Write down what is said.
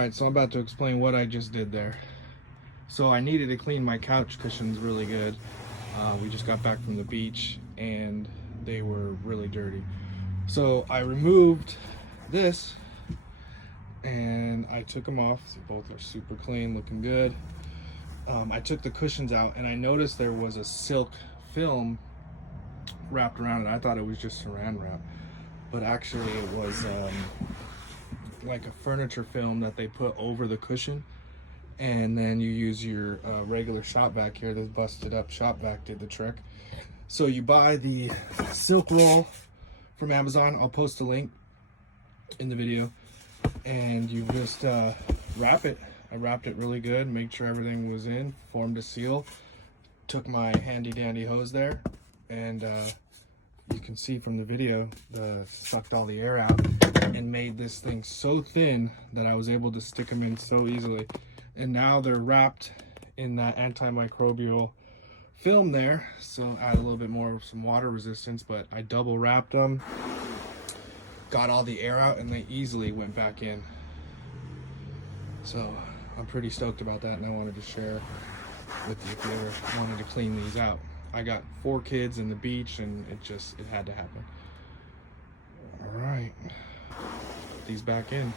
Alright, so I'm about to explain what I just did there. So I needed to clean my couch cushions really good. We just got back from the beach and they were really dirty. So I removed this and I took them off. So both are super clean, looking good. I took the cushions out and I noticed there was a silk film wrapped around it. I thought it was just saran wrap, but actually it was like a furniture film that they put over the cushion, and then you use your regular shop vac here. This busted up shop vac did the trick. So you buy the silk roll from Amazon. I'll post a link in the video, and you just wrap it. I wrapped it really good, made sure everything was in, formed a seal, took my handy dandy hose there, and you can see from the video, sucked all the air out and made this thing so thin that I was able to stick them in so easily. And now they're wrapped in that antimicrobial film there, so add a little bit more of some water resistance, but I double wrapped them, got all the air out, and they easily went back in. So I'm pretty stoked about that, and I wanted to share with you if you ever wanted to clean these out. I got 4 kids in the beach, and it had to happen. All right, put these back in.